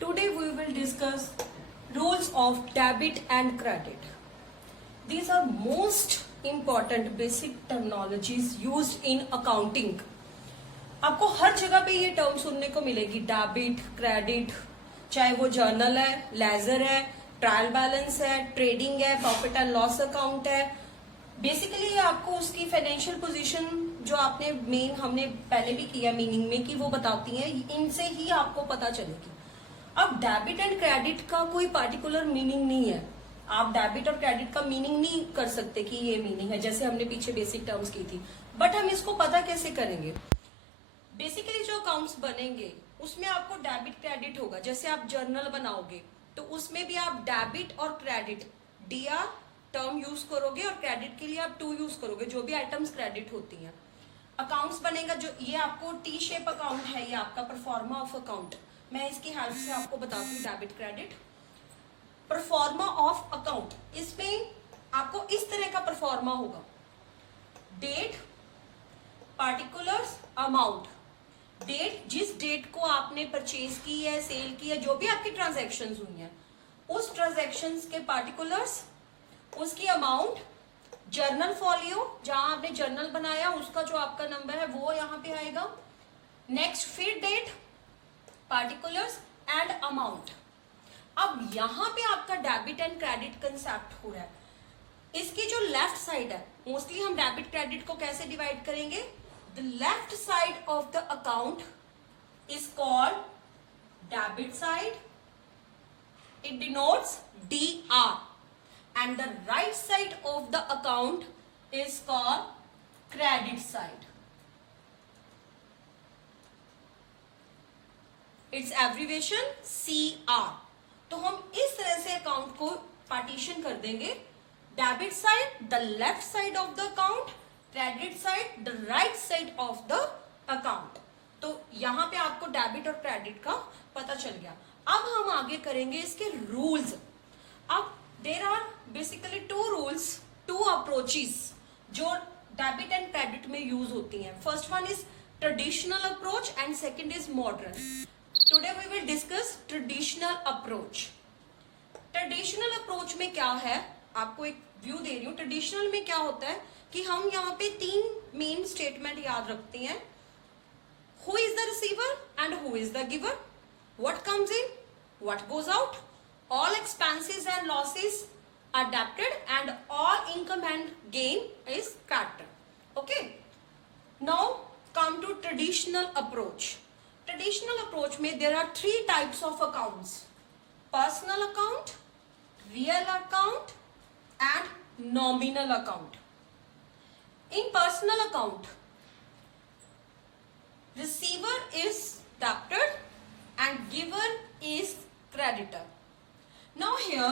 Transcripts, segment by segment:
Today we will discuss rules of debit and credit. These are most important basic terminologies used in accounting. आपको हर जगह पे ये term सुनने को मिलेगी, डेबिट, क्रेडिट, चाहे वो जर्नल है, लेजर है, ट्रायल बैलेंस है, ट्रेडिंग है, प्रॉफिट एंड लॉस अकाउंट है. बेसिकली आपको उसकी फाइनेंशियल पोजीशन जो आपने हमने पहले भी किया मीनिंग में कि वो बताती है, इनसे ही आपको पता चलेगी. अब डेबिट एंड क्रेडिट का कोई पार्टिकुलर मीनिंग नहीं है. आप डेबिट और क्रेडिट का मीनिंग नहीं कर सकते कि ये मीनिंग है, जैसे हमने पीछे बेसिक टर्म्स की थी. बट हम इसको पता कैसे करेंगे? बेसिकली जो अकाउंट्स बनेंगे उसमें आपको डेबिट क्रेडिट होगा. जैसे आप जर्नल बनाओगे तो उसमें भी आप डेबिट और क्रेडिट डीआर टर्म यूज करोगे और क्रेडिट के लिए आप टू यूज करोगे, जो भी आइटम्स क्रेडिट होती हैं. अकाउंट्स बनेगा जो ये आपको टी शेप अकाउंट है, ये आपका परफॉर्मा ऑफ अकाउंट. मैं इसकी हेल्प से आपको बताती हूँ debit credit. Proforma of account, इसमें आपको इस तरह का परफॉर्मा होगा. Date, particulars, amount. डेट, जिस डेट को आपने परचेज की है, सेल की है, जो भी आपकी ट्रांजैक्शंस हुई हैं, उस ट्रांजैक्शंस के पार्टिकुलर्स, उसकी अमाउंट, जर्नल फॉलियो, जहां आपने जर्नल बनाया उसका जो आपका नंबर है वो यहां पे आएगा. नेक्स्ट फिर डेट, पार्टिकुलर्स एंड अमाउंट. अब यहां पे आपका डेबिट एंड क्रेडिट कंसेप्ट हो रहा है. इसकी जो लेफ्ट साइड है, मोस्टली हम डेबिट क्रेडिट को कैसे डिवाइड करेंगे? The left side of the account is called debit side, it denotes DR, and the right side of the account is called credit side. Its abbreviation CR. तो हम इस तरह से account को partition कर देंगे. Debit side the left side of the account, credit side the right side of the account. तो यहां पे आपको डेबिट और क्रेडिट का पता चल गया. अब हम आगे करेंगे इसके रूल्स. अब there are basically two rules, two approaches जो डेबिट एंड क्रेडिट में यूज होती हैं. First one is traditional approach and second is modern. Today we will discuss traditional approach. Traditional approach में क्या है, आपको एक व्यू दे रही हूं. ट्रेडिशनल में क्या होता है कि हम यहाँ पे तीन मेन स्टेटमेंट याद रखते हैं. Who is the receiver and who is the giver, what comes in, what goes out, all expenses and losses are debited and all income and gain is credited. Okay, now come to traditional approach. Traditional approach में there are three types of accounts: personal account, real account and nominal account. In personal account, receiver is debited and giver is creditor. Now here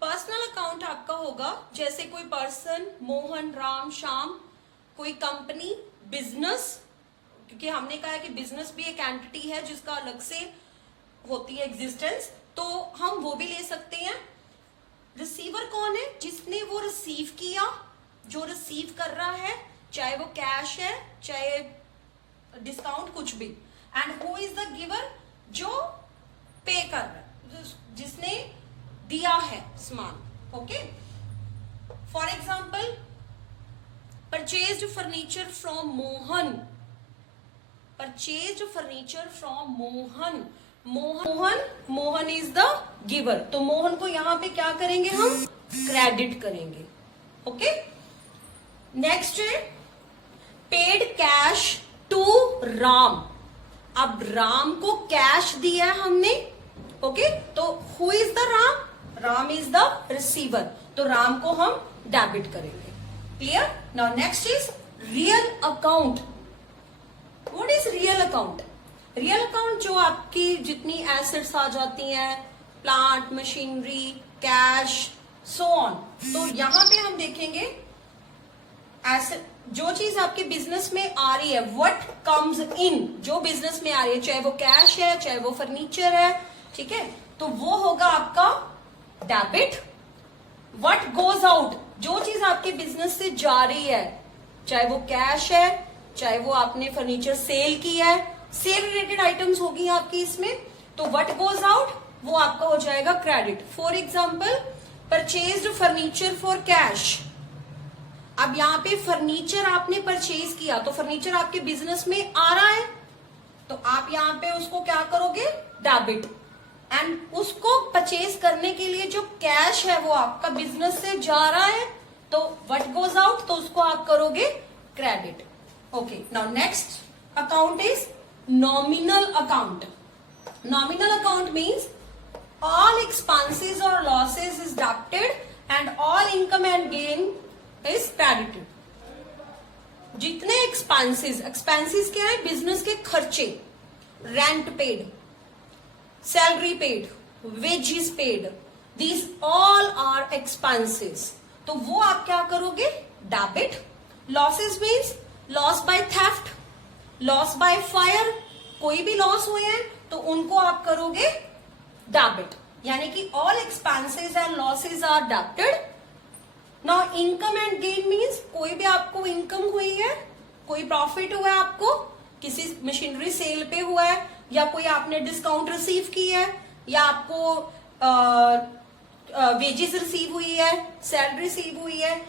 personal account आपका होगा जैसे कोई person, Mohan, Ram, Shyam, कोई company, business, क्योंकि हमने कहा है कि बिजनेस भी एक एंटिटी है जिसका अलग से होती है एग्जिस्टेंस, तो हम वो भी ले सकते हैं. रिसीवर कौन है? जिसने वो रिसीव किया, जो रिसीव कर रहा है, चाहे वो कैश है चाहे डिस्काउंट कुछ भी. And who is the giver? जो पे कर रहा है, जिसने दिया है सामान. Okay, for example purchased furniture from Mohan. Purchased furniture from Mohan. Mohan is the giver, तो मोहन को यहां पे क्या करेंगे? हम क्रेडिट करेंगे. ओके, नेक्स्ट है पेड कैश टू राम. अब राम को कैश दिया है हमने. ओके, तो who is the Ram? Ram is the receiver, तो राम को हम डेबिट करेंगे. Clear? Now next is real account. What is real account? Real account जो आपकी जितनी एसेट्स आ जाती हैं, plant, machinery, cash, so on. तो यहां पे हम देखेंगे एसेट, जो चीज आपके बिजनेस में आ रही है, व्हाट कम्स इन, जो बिजनेस में आ रही है, चाहे वो कैश है चाहे वो फर्नीचर है, ठीक है, तो वो होगा आपका डेबिट. व्हाट गोज आउट, जो चीज आपके बिजनेस से जा रही है, चाहे वो कैश है चाहे वो आपने फर्नीचर सेल किया है, सेल रिलेटेड आइटम्स होगी आपकी इसमें, तो व्हाट गोज आउट वो आपका हो जाएगा credit. For example purchased furniture for cash. अब यहाँ पे फर्नीचर आपने परचेज किया तो फर्नीचर आपके बिजनेस में आ रहा है, तो आप यहाँ पे उसको क्या करोगे, डेबिट। एंड उसको परचेज करने के लिए जो कैश है वो आपका बिजनेस से जा रहा है, तो व्हाट गोज आउट, तो उसको आप करोगे credit. Okay, now next account is nominal account. Nominal account means all expenses or losses is deducted and all income and gain is credited। जितने एक्सपेंसेस क्या है, बिजनेस के खर्चे, rent paid, salary paid, wages paid, these all are expenses, तो वो आप क्या करोगे, debit. Losses means loss by theft, loss by fire, कोई भी लॉस हुए हैं तो उनको आप करोगे डेबिट, यानी कि all expenses and losses are debited. Now income and gain means कोई भी आपको इनकम हुई है, कोई प्रॉफिट हुआ है आपको, किसी मशीनरी सेल पे हुआ है, या कोई आपने डिस्काउंट रिसीव की है, या आपको वेजेस रिसीव हुई है, सैलरी रिसीव हुई है,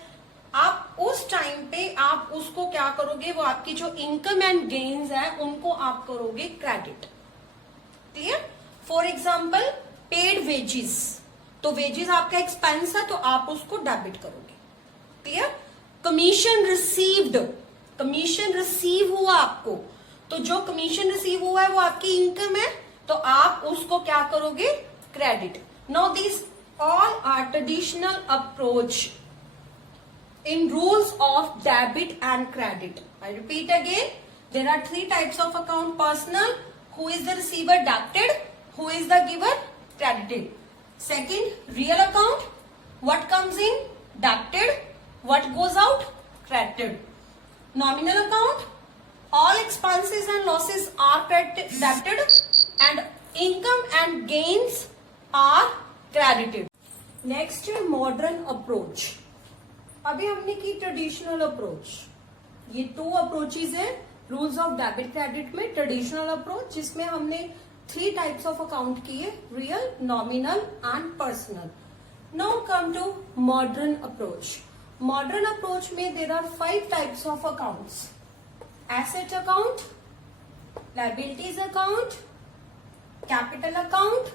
आप उस टाइम पे आप उसको क्या करोगे, वो आपकी जो इनकम एंड गेन्स है उनको आप करोगे credit. Clear? For example paid wages, तो वेजेस आपका एक्सपेंस है तो आप उसको डेबिट करोगे। Clear? Commission received, commission receive हुआ आपको, तो जो कमीशन रिसीव हुआ है वो आपकी इनकम है, तो आप उसको क्या करोगे, credit. Now this all are traditional approach in rules of debit and credit। I repeat again, there are three types of account: personal, who is the receiver, debited; who is the giver, credited. Second, real account, what comes in, debited; what goes out, credited. Nominal account, all expenses and losses are debited and income and gains are credited. Next, modern approach। अभी हमने की traditional approach, ये 2 approaches हैं rules of debit credit में। Traditional approach जिसमें हमने 3 types of account किए, real, nominal and personal. Now come to modern approach. Modern approach में there are 5 types of accounts: asset account, liabilities account, capital account,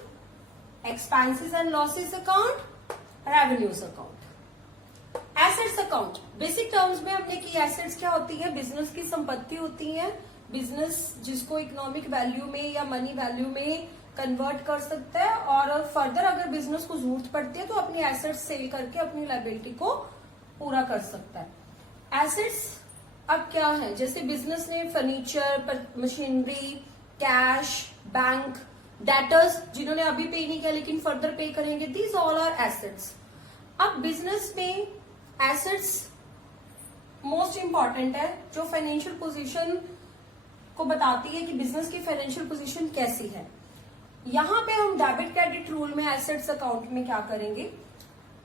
expenses and losses account, revenues account. Assets account basic terms में हमने की, assets क्या होती है, business की संपत्ति होती है, बिजनेस जिसको इकोनॉमिक वैल्यू में या मनी वैल्यू में कन्वर्ट कर सकता है, और फर्दर अगर बिजनेस को जरूरत पड़ती है तो अपनी एसेट्स सेल करके अपनी लायबिलिटी को पूरा कर सकता है। एसेट्स अब क्या है, जैसे बिजनेस ने furniture, machinery, cash, bank, debtors जिन्होंने अभी पे नहीं किया लेकिन फर्दर पे करेंगे, दीज ऑल आर एसेट्स। अब बिजनेस में एसेट्स मोस्ट इंपॉर्टेंट है, जो फाइनेंशियल पोजीशन को बताती है कि बिजनेस की फाइनेंशियल पोजीशन कैसी है। यहां पे हम डेबिट क्रेडिट रूल में एसेट्स अकाउंट में क्या करेंगे,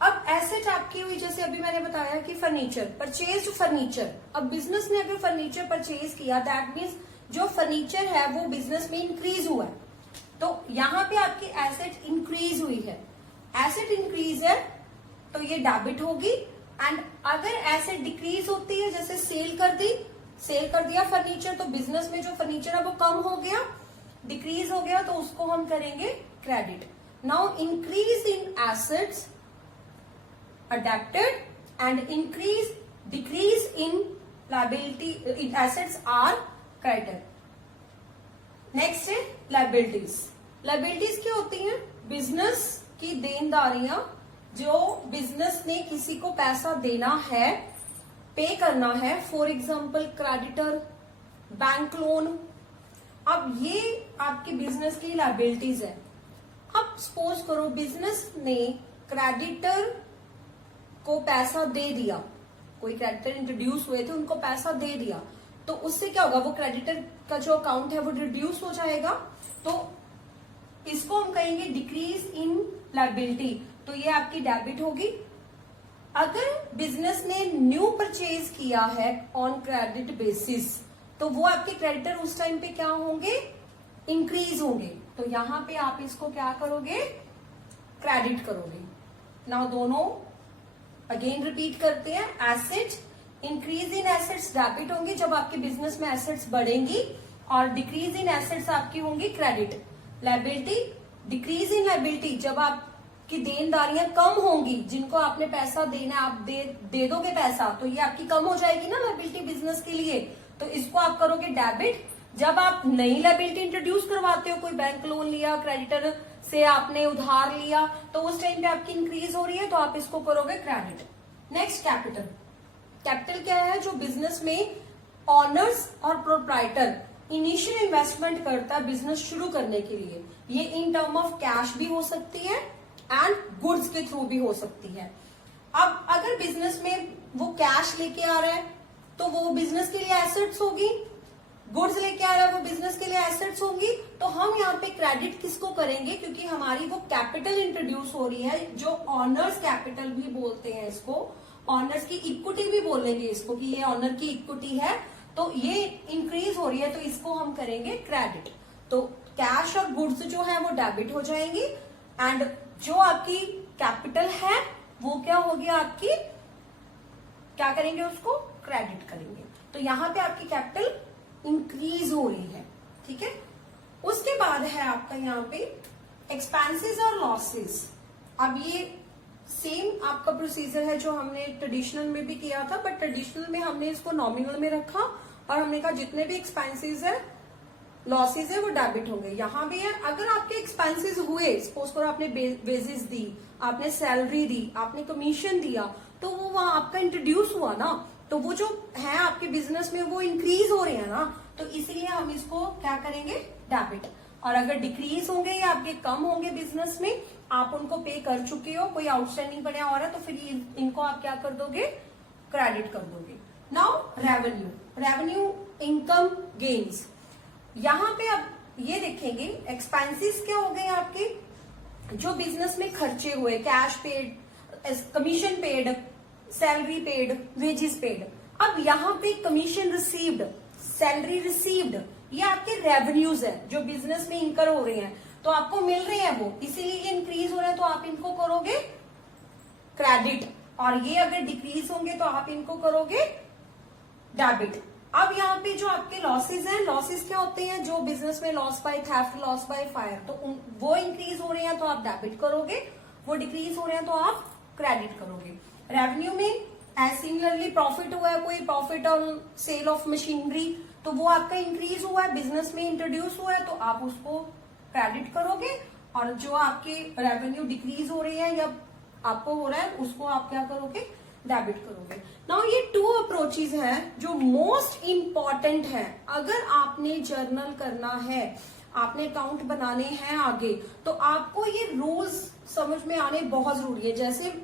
अब एसेट आपकी हुई, जैसे अभी मैंने बताया कि फर्नीचर, परचेज फर्नीचर। अब बिजनेस ने अगर फर्नीचर परचेज किया, दैट मीन्स जो फर्नीचर है वो बिजनेस में इंक्रीज हुआ है, तो यहां पे आपकी एसेट इंक्रीज हुई है। एसेट इंक्रीज है तो ये डेबिट होगी, एंड अगर एसेट डिक्रीज होती है, जैसे सेल कर दिया फर्नीचर, तो बिजनेस में जो फर्नीचर है वो कम हो गया, डिक्रीज हो गया, तो उसको हम करेंगे credit. Now increase in assets debited and decrease in liability in assets are credited. Next है लायबिलिटीज। लायबिलिटीज क्या होती हैं, बिजनेस की देनदारियां, जो बिजनेस ने किसी को पैसा देना है, पे करना है, for example creditor, bank loan. अब ये आपके बिजनेस की लायबिलिटीज है। अब सपोज करो बिजनेस ने क्रेडिटर को पैसा दे दिया, कोई क्रेडिटर इंट्रोड्यूस हुए थे, उनको पैसा दे दिया, तो उससे क्या होगा, वो क्रेडिटर का जो अकाउंट है वो रिड्यूस हो जाएगा, तो इसको हम कहेंगे डिक्रीज इन लायबिलिटी, तो ये आपकी डेबिट होगी। अगर बिजनेस ने न्यू परचेज किया है ऑन क्रेडिट बेसिस, तो वो आपके क्रेडिटर उस टाइम पे क्या होंगे, इंक्रीज होंगे। तो यहाँ पे आप इसको क्या करोगे, क्रेडिट करोगे। नाउ दोनों अगेन रिपीट करते हैं। Asset, increase in assets debit होंगे जब आपके बिजनेस में एसेट्स बढ़ेंगी, और डिक्रीज इन एसेट्स आपकी होंगी credit. Liability, decrease in liability जब आपकी देनदारियां कम होंगी, जिनको आपने पैसा देना, आप दे दोगे पैसा, तो ये आपकी कम हो जाएगी ना लायबिलिटी बिजनेस के लिए, तो इसको आप करोगे डेबिट। जब आप नई लायबिलिटी इंट्रोड्यूस करवाते हो, कोई बैंक लोन लिया, क्रेडिटर से आपने उधार लिया, तो उस टाइम पे आपकी इंक्रीज हो रही है, तो आप इसको करोगे क्रेडिट। Next capital. कैपिटल क्या है, जो बिजनेस में ऑनर्स और प्रोप्राइटर इनिशियल इन्वेस्टमेंट करता है बिजनेस शुरू करने के लिए। ये इन टर्म ऑफ कैश भी हो सकती है एंड गुड्स के थ्रू भी हो सकती है। अब अगर बिजनेस में वो कैश लेके आ रहा है तो वो बिजनेस के लिए एसेट्स होगी, गुड्स लेके आ रहा है वो बिजनेस के लिए एसेट्स होंगी। तो हम यहाँ पे क्रेडिट किसको करेंगे, क्योंकि हमारी वो कैपिटल इंट्रोड्यूस हो रही है, जो ऑनर्स कैपिटल भी बोलते हैं इसको, ऑनर्स की इक्विटी भी बोलेंगे इसको, कि ये ऑनर की इक्विटी है, तो ये इंक्रीज हो रही है, तो इसको हम करेंगे क्रेडिट। तो कैश और गुड्स जो है वो डेबिट हो जाएंगी, एंड जो आपकी कैपिटल है वो क्या होगी आपकी, क्या करेंगे उसको, क्रेडिट करेंगे। तो यहाँ पे आपकी कैपिटल इंक्रीज हो रही है, ठीक है। उसके बाद है आपका यहाँ पे एक्सपेंसेस और लॉसेस। अब ये सेम आपका प्रोसीजर है जो हमने ट्रेडिशनल में भी किया था, बट ट्रेडिशनल में हमने इसको नॉमिनल में रखा और हमने कहा जितने भी एक्सपेंसेस है, लॉसेस है, वो डेबिट होंगे। यहाँ भी है, अगर आपके एक्सपेंसेस हुए, सपोज करो आपने वेजेस दी, आपने सैलरी दी, आपने कमीशन दिया, तो वो वहां आपका इंट्रोड्यूस हुआ ना, तो वो जो है आपके बिजनेस में वो इंक्रीज हो रहे हैं ना, तो इसीलिए हम इसको क्या करेंगे, डेबिट। और अगर डिक्रीज होंगे या आपके कम होंगे बिजनेस में, आप उनको पे कर चुके हो, कोई आउटस्टैंडिंग पड़े और है, तो फिर इनको आप क्या कर दोगे, क्रेडिट कर दोगे। Now revenue, revenue income gains. यहाँ पे आप ये देखेंगे एक्सपेंसेस क्या हो गए आपके, जो बिजनेस में खर्चे हुए, cash paid, commission paid, salary paid, wages paid. अब यहाँ पे कमीशन रिसीव्ड, सैलरी रिसीव्ड, ये आपके रेवेन्यूज है जो बिजनेस में इनकर हो रहे हैं, तो आपको मिल रहे हैं वो, इसीलिए ये इंक्रीज हो रहा है, तो आप इनको करोगे क्रेडिट। और ये अगर डिक्रीज होंगे तो आप इनको करोगे डेबिट। अब यहाँ पे जो आपके लॉसेस हैं, लॉसेस क्या होते हैं, जो बिजनेस में loss by theft, loss by fire, तो वो इंक्रीज हो रहे हैं तो आप डेबिट करोगे, वो डिक्रीज हो रहे हैं तो आप क्रेडिट करोगे। रेवेन्यू में सिमिलरली प्रॉफिट हुआ है, कोई profit on sale of machinery, तो वो आपका इंक्रीज हुआ है, बिजनेस में इंट्रोड्यूस हुआ है, तो आप उसको क्रेडिट करोगे। और जो आपके रेवेन्यू डिक्रीज हो रही है या आपको हो रहा है, उसको आप क्या करोगे, डेबिट करोगे। नाउ ये 2 अप्रोचेज हैं जो मोस्ट इंपॉर्टेंट है। अगर आपने जर्नल करना है, आपने अकाउंट बनाने हैं आगे, तो आपको ये रूल्स समझ में आने बहुत जरूरी है। जैसे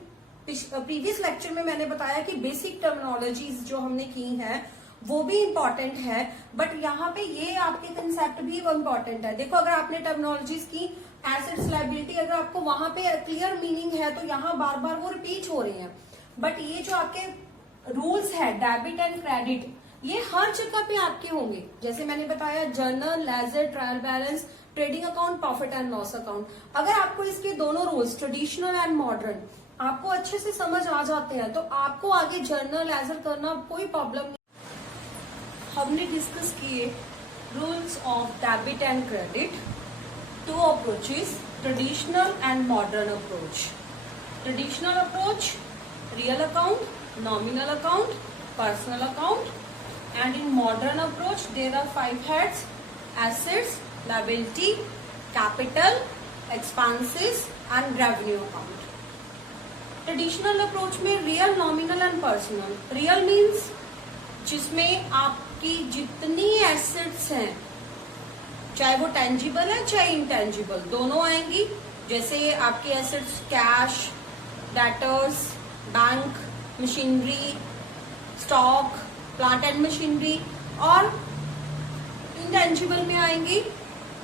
प्रीवियस लेक्चर में मैंने बताया कि बेसिक टर्मिनोलॉजीज जो हमने की हैं वो भी इंपॉर्टेंट है, बट यहाँ पे ये आपके कंसेप्ट भी इंपॉर्टेंट है। देखो, अगर आपने टर्मिनोलॉजीज की, एसेट्स, लायबिलिटी, अगर आपको वहां पे क्लियर मीनिंग है तो यहाँ बार बार वो रिपीट हो रहे हैं। बट ये जो आपके रूल्स है डेबिट एंड क्रेडिट, ये हर जगह पे आपके होंगे। जैसे मैंने बताया journal, ledger, trial balance, trading account, profit and loss account. अगर आपको इसके दोनों रूल्स, ट्रेडिशनल एंड मॉडर्न, आपको अच्छे से समझ आ जाते हैं, तो आपको आगे जर्नल, लेजर करना कोई प्रॉब्लम नहीं। हमने डिस्कस किए rules of debit and credit, 2 approaches, traditional and modern approach. Traditional approach, real account, nominal account, personal account, and in modern approach there are 5 heads: assets, liability, capital, expenses and revenue account. Traditional approach में real, nominal and personal. Real means जिसमें आपकी जितनी assets हैं, चाहे वो tangible है चाहे intangible, दोनों आएंगी। जैसे आपकी assets cash, debtors, bank, machinery, stock, plant and machinery, और इंटेंजिबल में आएंगी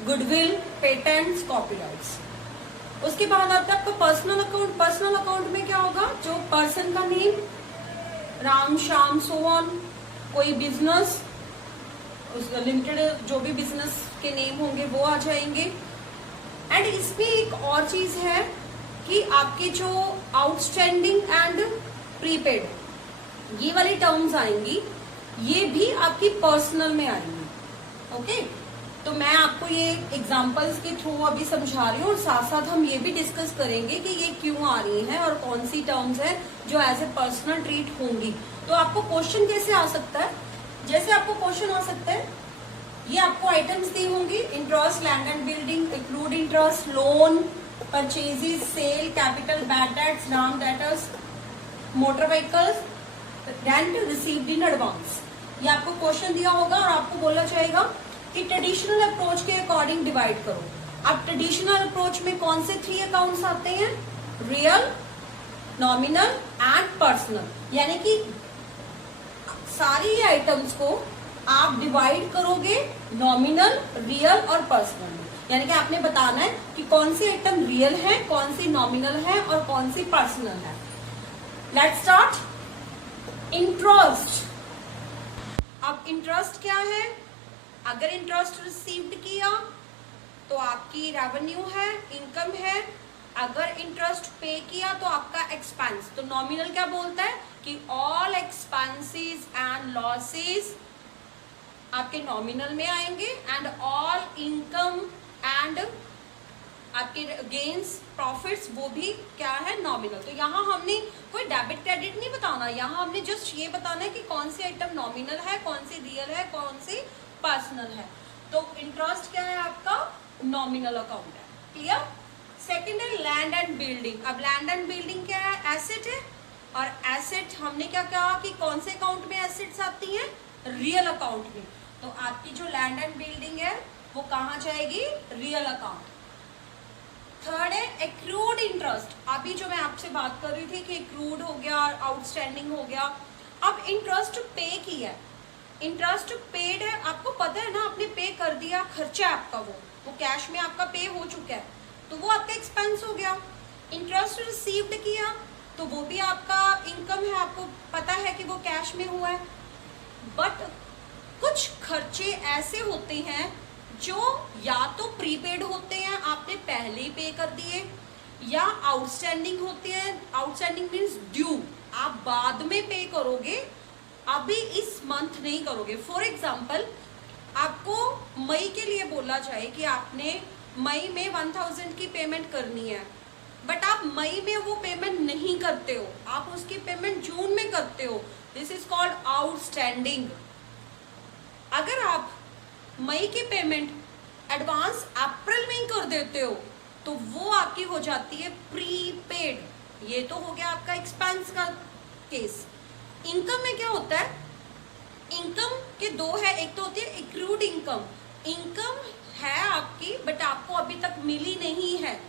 गुडविल, पेटेंट्स, कॉपीराइट्स। उसके बाद आता है आपका पर्सनल अकाउंट। पर्सनल अकाउंट में क्या होगा, जो पर्सन का name, Ram, Shyam, so on, कोई बिजनेस, लिमिटेड जो भी बिजनेस के नेम होंगे वो आ जाएंगे। एंड इसमें एक और चीज है कि आपके जो आउटस्टैंडिंग एंड प्रीपेड ये वाली टर्म्स आएंगी, ये भी आपकी पर्सनल में आएंगी। ओके, तो मैं आपको ये एग्जांपल्स के थ्रू अभी समझा रही हूँ, और साथ साथ हम ये भी डिस्कस करेंगे कि ये क्यों आ रही हैं और कौन सी टर्म्स हैं जो एज ए पर्सनल ट्रीट होंगी। तो आपको क्वेश्चन कैसे आ सकता है, जैसे आपको क्वेश्चन आ सकता है, ये आपको आइटम्स दी होंगी, interest, land and building, accrued interest, loan, purchases, sale, capital, bad debts, नाम debtors, motor vehicles, rent received in advance. ये आपको क्वेश्चन दिया होगा और आपको बोला जाएगा कि ट्रेडिशनल अप्रोच के अकॉर्डिंग डिवाइड करो। अब ट्रेडिशनल अप्रोच में कौन से 3 अकाउंट्स आते हैं, रियल, नॉमिनल एंड पर्सनल, यानी कि सारी आइटम्स को आप डिवाइड करोगे नॉमिनल, रियल और पर्सनल में। यानी कि आपने बताना है कि कौन सी आइटम रियल है, कौन सी नॉमिनल है और कौन सी पर्सनल है। Let's start. इंटरेस्ट। अब इंटरेस्ट क्या है, अगर इंटरेस्ट रिसीव्ड किया तो आपकी रेवेन्यू है, इनकम है। अगर इंटरेस्ट पे किया तो आपका एक्सपेंस। तो नॉमिनल क्या बोलता है कि ऑल एक्सपेंसेस एंड लॉसेस आपके नॉमिनल में आएंगे, एंड ऑल इनकम एंड आपके गेन्स, प्रॉफिट्स, वो भी क्या है, नॉमिनल। तो यहाँ हमने कोई डेबिट क्रेडिट नहीं बताना, यहाँ हमने जस्ट ये बताना है कि कौन सी आइटम नॉमिनल है, कौन सी रियल है, कौन सी पर्सनल है। तो इंटरेस्ट क्या है आपका, नॉमिनल अकाउंट है। क्लियर। सेकेंड है लैंड एंड बिल्डिंग। अब लैंड एंड बिल्डिंग क्या है, एसेट है, और एसेट हमने क्या कहा कि कौन से अकाउंट में एसेट्स आती हैं, रियल अकाउंट में। तो आपकी जो लैंड एंड बिल्डिंग है वो कहाँ जाएगी, रियल अकाउंट। थर्ड है एक्रूड इंटरेस्ट। अभी जो मैं आपसे बात कर रही थी कि एक्रूड हो गया, आउटस्टैंडिंग हो गया। अब इंटरेस्ट पे किया है, इंटरेस्ट पेड है, आपको पता है ना, आपने पे कर दिया, खर्चा है आपका, वो कैश में आपका पे हो चुका है, तो वो आपका एक्सपेंस हो गया। इंटरेस्ट रिसीव्ड किया तो वो भी आपका इनकम है, आपको पता है कि वो कैश में हुआ है। बट कुछ खर्चे ऐसे होते हैं जो या तो प्रीपेड होते हैं, आपने पहले ही पे कर दिए, या आउटस्टैंडिंग होते हैं। आउटस्टैंडिंग मीन्स ड्यू, आप बाद में पे करोगे, अभी इस मंथ नहीं करोगे। फॉर एग्जाम्पल, आपको मई के लिए बोला जाए कि आपने मई में 1000 की पेमेंट करनी है, बट आप मई में वो पेमेंट नहीं करते हो, आप उसकी पेमेंट जून में करते हो। This is called outstanding. अगर आप मई की पेमेंट एडवांस अप्रैल में ही कर देते हो तो वो आपकी हो जाती है प्रीपेड। ये तो हो गया आपका एक्सपेंस का केस। इनकम में क्या होता है, इनकम के 2 है, एक तो होती है एक्रूड इनकम। इनकम है आपकी बट आपको अभी तक मिली नहीं है,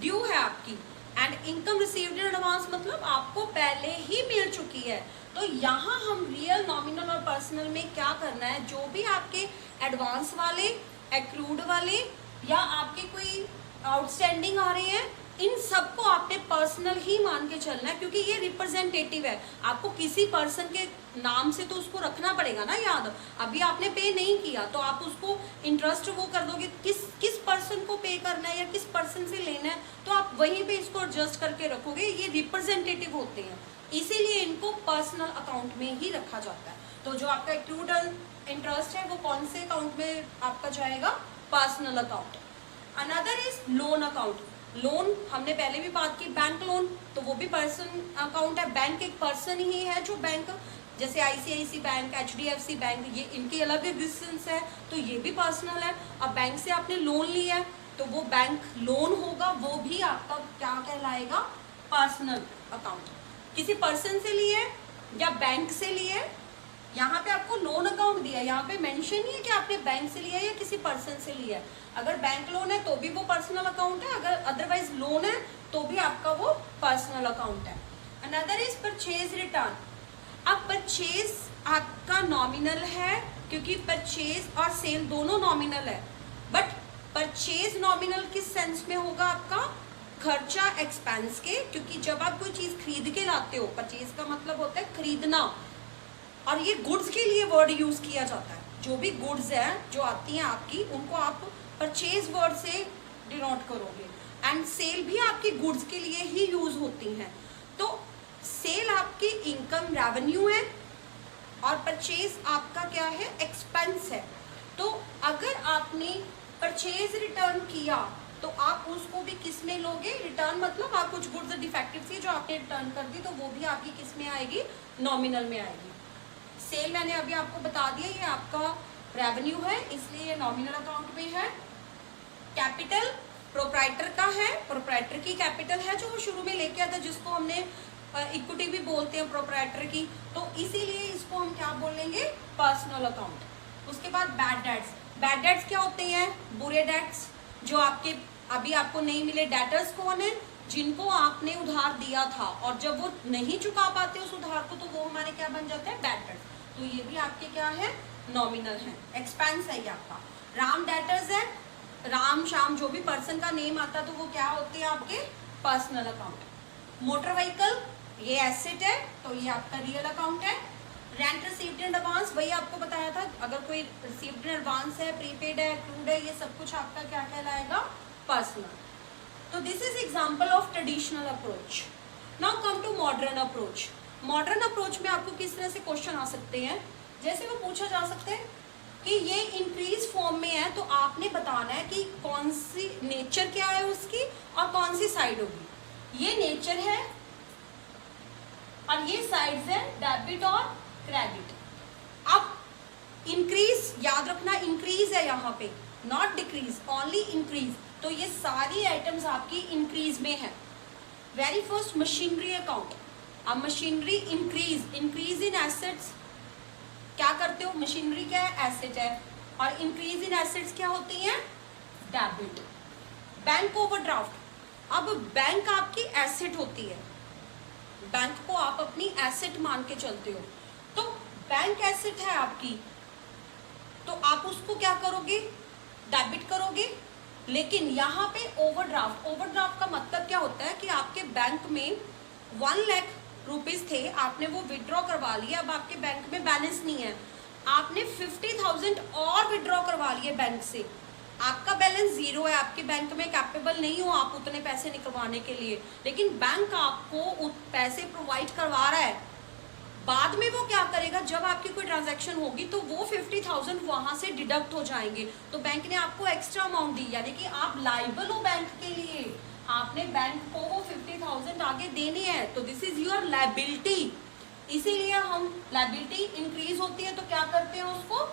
ड्यू है आपकी। And income received in advance मतलब आपको पहले ही मिल चुकी है। तो यहाँ हम रियल, नॉमिनल और पर्सनल में क्या करना है, जो भी आपके एडवांस वाले, एक्रूड वाले या आपके कोई आउटस्टैंडिंग आ रहे हैं, इन सबको आपने पर्सनल ही मान के चलना है, क्योंकि ये रिप्रेजेंटेटिव है। आपको किसी पर्सन के नाम से तो उसको रखना पड़ेगा ना याद। अभी आपने पे नहीं किया तो आप उसको इंटरेस्ट वो कर दोगे, किस पर्सन को पे करना है या किस पर्सन से लेना है, तो आप वहीं पे इसको एडजस्ट करके रखोगे। ये रिप्रेजेंटेटिव होते हैं, इसीलिए इनको पर्सनल अकाउंट में ही रखा जाता है। तो जो आपका एक्रूड इंटरेस्ट है वो कौन से अकाउंट में आपका जाएगा, personal account. Another is loan account. Loan हमने पहले भी बात की, बैंक लोन, तो वो भी पर्सन अकाउंट है। बैंक एक पर्सन ही है, जो बैंक जैसे आईसीआईसी बैंक, एचडीएफसी बैंक, ये इनकी अलग एग्जिस्टेंस है, तो ये भी पर्सनल है। अब बैंक से आपने लोन लिया है तो वो बैंक लोन होगा, वो भी आपका क्या कहलाएगा, पर्सनल अकाउंट। किसी पर्सन से लिए या बैंक से लिए, यहाँ पे आपको लोन अकाउंट दिया है, यहाँ पे मेंशन नहीं है कि आपने बैंक से लिया है या किसी पर्सन से लिया है। अगर बैंक लोन है तो भी वो पर्सनल अकाउंट है, अगर अदरवाइज लोन है तो भी आपका वो पर्सनल अकाउंट है। Another is purchase return. अब परचेज आपका नॉमिनल है, क्योंकि परचेज और सेल दोनों नॉमिनल है, बट परचेज नॉमिनल किस सेंस में होगा, आपका खर्चा एक्सपेंस के, क्योंकि जब आप कोई चीज खरीद के लाते हो, परचेज का मतलब होता है खरीदना, और ये गुड्स के लिए वर्ड यूज किया जाता है। जो भी गुड्स है जो आती हैं आपकी, उनको आप परचेज वर्ड से डिनोट करोगे। एंड सेल भी आपकी गुड्स के लिए ही यूज होती हैं। तो सेल आपकी इनकम रेवेन्यू है और परचेज आपका क्या है, एक्सपेंस है। तो अगर आपने परचेज रिटर्न किया तो आप उसको भी किस में लोगे, रिटर्न मतलब आप कुछ गुड्स डिफेक्टिव थी जो आपने रिटर्न कर दी तो वो भी आपकी किस में आएगी, नॉमिनल में आएगी। सेल मैंने अभी आपको बता दिया ये आपका रेवेन्यू है इसलिए ये नॉमिनल अकाउंट में है। कैपिटल प्रोप्राइटर का है, प्रोप्राइटर की कैपिटल है जो वो शुरू में लेके आता जिसको हमने इक्विटी भी बोलते हैं प्रोप्राइटर की, तो इसीलिए इसको हम क्या बोलेंगे, पर्सनल अकाउंट। उसके बाद बैड डेट्स। बैड डेट्स क्या होते हैं, बुरे डेट्स जो आपके अभी आपको नहीं मिले। डेटर्स कौन है, जिनको आपने उधार दिया था और जब वो नहीं चुका पाते उस उधार को तो वो हमारे क्या बन जाते हैं, बैड डेट्स। तो ये भी आपके क्या है, नॉमिनल है, एक्सपेंस है ये आपका। राम डेटर्स है, राम श्याम जो भी पर्सन का नेम आता तो वो क्या होते हैं आपके पर्सनल अकाउंट। मोटर व्हीकल ये एसेट है तो ये आपका रियल अकाउंट है। रेंट रिसीव्ड इन एडवांस वही आपको बताया था, अगर कोई रिसीव्ड इन एडवांस है, प्रीपेड है, एक्रूड है, ये सब कुछ आपका क्या कहलाएगा, पर्सनल। तो this is example of traditional approach. Now come to modern approach. Modern approach में आपको किस तरह से क्वेश्चन आ सकते हैं, जैसे वो पूछा जा सकता है कि ये इंक्रीज फॉर्म में है तो आपने बताना है कि कौन सी नेचर क्या है उसकी और कौन सी साइड होगी। ये नेचर है और ये साइड्स है डेबिट और क्रेडिट। अब इंक्रीज याद रखना, इंक्रीज है यहाँ पे, नॉट डिक्रीज, ओनली इंक्रीज। तो ये सारी आइटम्स आपकी इंक्रीज में है। Very first machinery account. अब machinery increase, increase in assets क्या करते हो, मशीनरी क्या है, एसेट है, और इंक्रीज इन एसेट्स क्या होती हैं, डेबिट। Bank overdraft. अब बैंक आपकी एसेट होती है, बैंक को आप अपनी एसेट मान के चलते हो, तो बैंक एसेट है आपकी तो आप उसको क्या करोगे, डेबिट करोगे। लेकिन यहाँ पे ओवरड्राफ्ट, ओवरड्राफ्ट का मतलब क्या होता है कि आपके बैंक में 1 लाख रुपीस थे, आपने वो विड्रॉ करवा लिया, अब आपके बैंक में बैलेंस नहीं है, आपने 50,000 और विड्रॉ करवा लिए बैंक से, आपका बैलेंस 0 है, आपके बैंक में कैपेबल नहीं हो आप उतने पैसे निकलवाने के लिए, लेकिन बैंक आपको पैसे प्रोवाइड करवा रहा है। बाद में वो क्या करेगा, जब आपकी कोई ट्रांजैक्शन होगी तो वो 50,000 वहां से डिडक्ट हो जाएंगे, तो बैंक ने आपको एक्स्ट्रा अमाउंट दी, यानी कि आप लाइबल हो बैंक के लिए, आपने बैंक को वो 50,000 आगे देने हैं, तो दिस इज योर लायबिलिटी। इसीलिए हम लायबिलिटी इंक्रीज होती है तो क्या करते हैं, उसको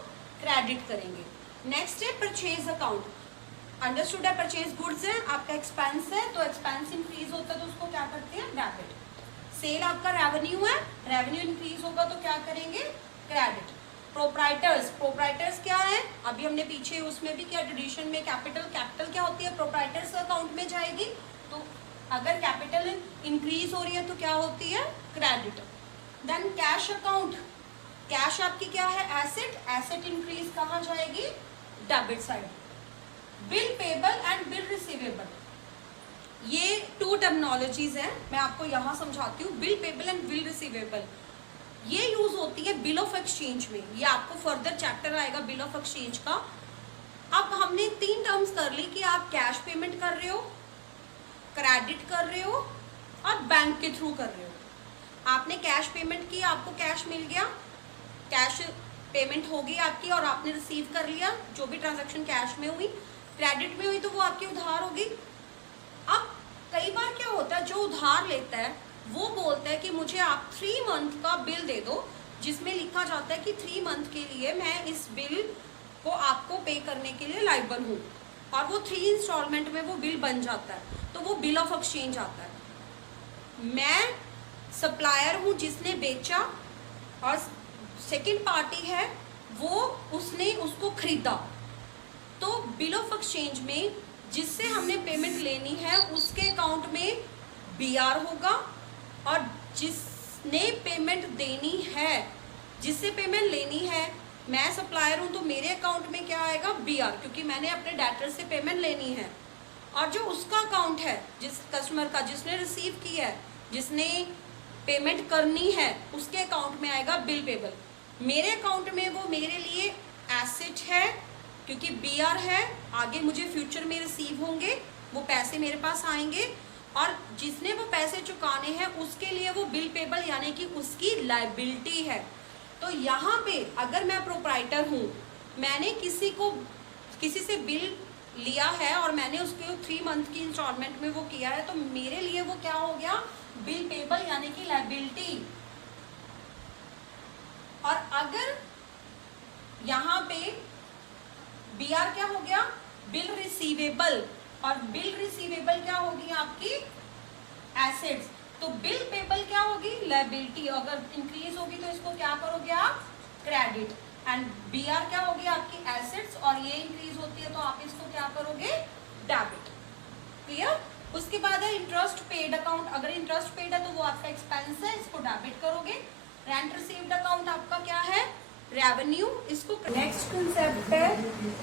क्रेडिट करेंगे। नेक्स्ट है परचेज अकाउंट। अंडरस्टूड है, परचेज गुड्स है, आपका एक्सपेंस है तो एक्सपेंस इंक्रीज होता है तो उसको क्या करते हैं, डेबिट। सेल आपका रेवेन्यू है, रेवेन्यू इंक्रीज होगा तो क्या करेंगे, क्रेडिट। प्रोप्राइटर्स, प्रोप्राइटर्स क्या है, अभी हमने पीछे उसमें भी क्या ट्रेडिशन में कैपिटल, कैपिटल क्या होती है, प्रोप्राइटर्स अकाउंट में जाएगी, तो अगर कैपिटल इंक्रीज हो रही है तो क्या होती है, credit. Then cash account, cash आपकी क्या है, एसेट, एसेट इंक्रीज कहाँ जाएगी, debit side. Bill payable and bill receivable, ये 2 टर्मिनोलॉजीज हैं, मैं आपको यहाँ समझाती हूँ। Bill payable and bill receivable ये यूज होती है बिल ऑफ एक्सचेंज में, ये आपको फर्दर चैप्टर आएगा बिल ऑफ एक्सचेंज का। अब हमने 3 टर्म्स कर ली कि आप कैश पेमेंट कर रहे हो, क्रेडिट कर रहे हो और बैंक के थ्रू कर रहे हो। आपने कैश पेमेंट की, आपको कैश मिल गया, कैश पेमेंट होगी आपकी और आपने रिसीव कर लिया, जो भी ट्रांजैक्शन कैश में हुई, क्रेडिट में हुई तो वो आपकी उधार होगी। अब कई बार क्या होता है, जो उधार लेता है वो बोलता है कि मुझे आप 3 मंथ का बिल दे दो, जिसमें लिखा जाता है कि 3 मंथ के लिए मैं इस बिल को आपको पे करने के लिए लायबल हूँ, और वो 3 इंस्टॉलमेंट में वो बिल बन जाता है, तो वो बिल ऑफ एक्सचेंज आता है। मैं सप्लायर हूँ जिसने बेचा और सेकेंड पार्टी है वो उसने उसको खरीदा, तो बिल ऑफ एक्सचेंज में जिससे हमने पेमेंट लेनी है उसके अकाउंट में बीआर होगा, और जिसने पेमेंट देनी है, जिससे पेमेंट लेनी है, मैं सप्लायर हूं तो मेरे अकाउंट में क्या आएगा, बीआर, क्योंकि मैंने अपने डेटर से पेमेंट लेनी है। और जो उसका अकाउंट है, जिस कस्टमर का जिसने रिसीव किया है, जिसने पेमेंट करनी है, उसके अकाउंट में आएगा बिल पेबल। मेरे अकाउंट में वो मेरे लिए एसेट है क्योंकि BR है, आगे मुझे फ्यूचर में रिसीव होंगे, वो पैसे मेरे पास आएंगे, और जिसने वो पैसे चुकाने हैं उसके लिए वो बिल पेबल यानी कि उसकी लायबिलिटी है। तो यहाँ पे अगर मैं प्रोप्राइटर हूँ, मैंने किसी से बिल लिया है और मैंने उसके 3 मंथ की इंस्टॉलमेंट में वो किया है, तो मेरे लिए वो क्या हो गया, बिल पेबल यानी कि लायबिलिटी। और अगर यहाँ पे BR क्या हो गया, बिल रिसीवेबल, और बिल रिसीवेबल क्या होगी आपकी एसेट्स, तो बिल पेबल क्या होगी लायबिलिटी। अगर इंक्रीज होगी तो इसको क्या करोगे आप, क्रेडिट, एंड BR क्या होगी आपकी एसेट्स, और ये इंक्रीज होती है तो आप इसको क्या करोगे, डेबिट। क्लियर। उसके बाद है इंटरेस्ट पेड अकाउंट। अगर इंटरेस्ट पेड है तो वो आपका एक्सपेंस है, इसको डेबिट करोगे। रेंट रिसीव्ड अकाउंट आपका क्या है, रेवेन्यू, इसको। नेक्स्ट कंसेप्ट है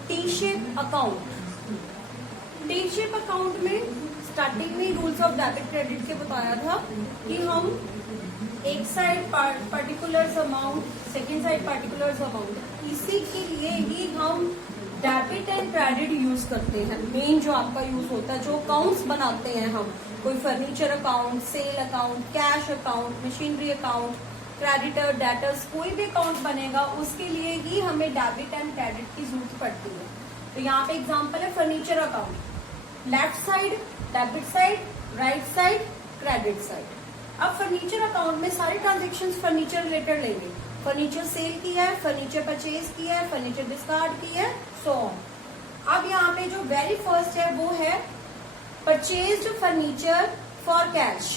T shape account. T shape account में स्टार्टिंग में रूल्स ऑफ डेबिट क्रेडिट के बताया था कि हम एक side particular amount, second side particular amount, इसी के लिए ही हम डेबिट एंड क्रेडिट यूज करते हैं। मेन जो आपका यूज होता है, जो अकाउंट्स बनाते हैं हम, कोई furniture account, sale account, cash account, machinery account, creditor, debtors, कोई भी अकाउंट बनेगा उसके लिए ही हमें डेबिट एंड क्रेडिट की जरूरत पड़ती है। तो यहाँ पे एग्जांपल है furniture account, left side debit side, right side credit side. अब फर्नीचर अकाउंट में सारे ट्रांजेक्शन्स फर्नीचर रिलेटेड लेंगे। फर्नीचर सेल किया है, फर्नीचर परचेज किया है, फर्नीचर डिस्कार्ड किया है, सो ऑन। अब यहाँ पे जो वेरी फर्स्ट है वो है purchased furniture for cash.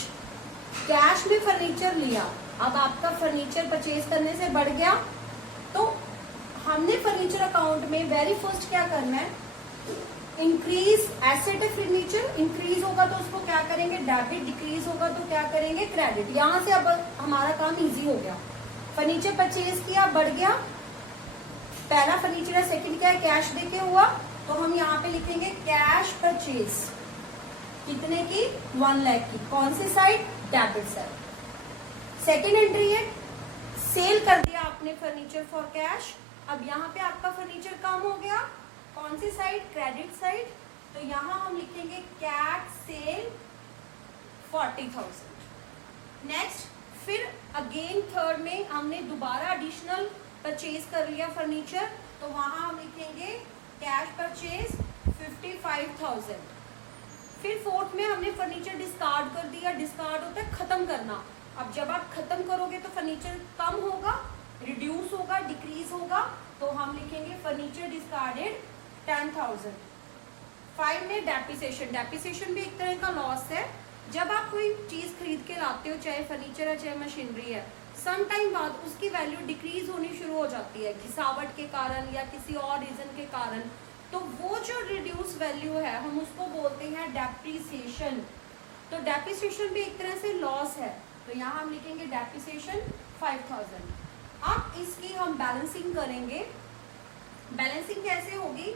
Cash में फर्नीचर लिया, अब आपका फर्नीचर परचेज करने से बढ़ गया, तो हमने फर्नीचर अकाउंट में वेरी फर्स्ट क्या करना है, इंक्रीज एसेट है फर्नीचर, इंक्रीज होगा तो उसको क्या करेंगे डेबिट, डिक्रीज होगा तो क्या करेंगे क्रेडिट। यहां से अब हमारा काम इजी हो गया। फर्नीचर परचेज किया, बढ़ गया, पहला फर्नीचर है, सेकंड क्या है, कैश देके हुआ, तो हम यहाँ पे लिखेंगे कैश परचेज, कितने की, 1 लाख की, कौन सी side, debit side. Second entry है, सेल कर दिया आपने फर्नीचर फॉर कैश, अब यहाँ पे आपका फर्नीचर कम हो गया, कौन सी साइड, क्रेडिट साइड, तो यहाँ हम लिखेंगे कैश सेल 40,000। नेक्स्ट, फिर अगेन थर्ड में हमने दोबारा एडिशनल परचेज कर लिया फर्नीचर, तो वहां हम लिखेंगे कैश परचेज 55,000। फिर फोर्थ में हमने फर्नीचर डिस्कार्ड कर दिया, डिस्कार्ड होता है खत्म करना। अब जब आप खत्म करोगे तो फर्नीचर कम होगा, रिड्यूस होगा, डिक्रीज होगा, तो हम लिखेंगे फर्नीचर डिस्कार्डेड 10,000। 5 में डेप्रिसिएशन, डेप्रिसिएशन भी एक तरह का लॉस है। जब आप कोई चीज खरीद के लाते हो, चाहे फर्नीचर है चाहे मशीनरी है, सम टाइम बाद उसकी वैल्यू डिक्रीज होनी शुरू हो जाती है घिसावट के कारण या किसी और रीजन के कारण, तो वो जो रिड्यूस वैल्यू है हम उसको बोलते हैं डेप्रिसिएशन। तो डेप्रिसिएशन भी एक तरह से लॉस है, तो यहाँ हम लिखेंगे डेप्रिसिएशन 5,000। अब इसकी हम बैलेंसिंग करेंगे। बैलेंसिंग कैसे होगी,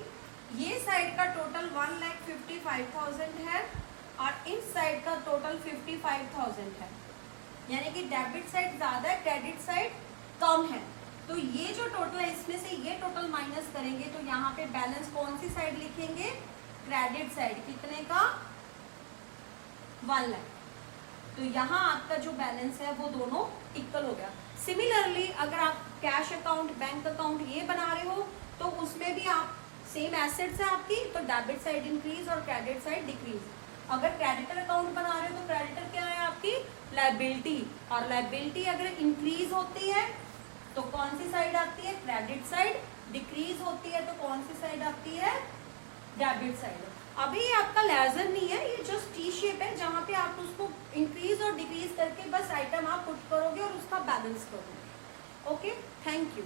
ये साइड का टोटल 1,55,000 है और इस साइड का टोटल 55,000 है, यानी कि डेबिट साइड ज्यादा है, क्रेडिट साइड कम है। तो ये जो टोटल है इसमें से ये टोटल माइनस करेंगे, तो यहाँ पे बैलेंस कौन सी साइड लिखेंगे, क्रेडिट साइड, कितने का, 1 लाख। तो यहाँ आपका जो बैलेंस है वो दोनों इक्वल हो गया। सिमिलरली अगर आप कैश अकाउंट, बैंक अकाउंट ये बना रहे हो तो उसमें भी आप सेम एसेट्स है आपकी, तो डेबिट साइड इंक्रीज और क्रेडिट साइड डिक्रीज। अगर क्रेडिटर अकाउंट बना रहे हो तो क्रेडिटर क्या है आपकी, लायबिलिटी, और लायबिलिटी अगर इंक्रीज होती है तो कौन सी साइड आती है, क्रेडिट साइड, डिक्रीज होती है तो कौन सी साइड आती है, डेबिट साइड। अभी ये आपका लेजर नहीं है, ये जस्ट टी शेप है जहाँ पे आप उसको इंक्रीज और डिक्रीज करके बस आइटम आप पुट करोगे और उसका बैलेंस करोगे। Okay, thank you.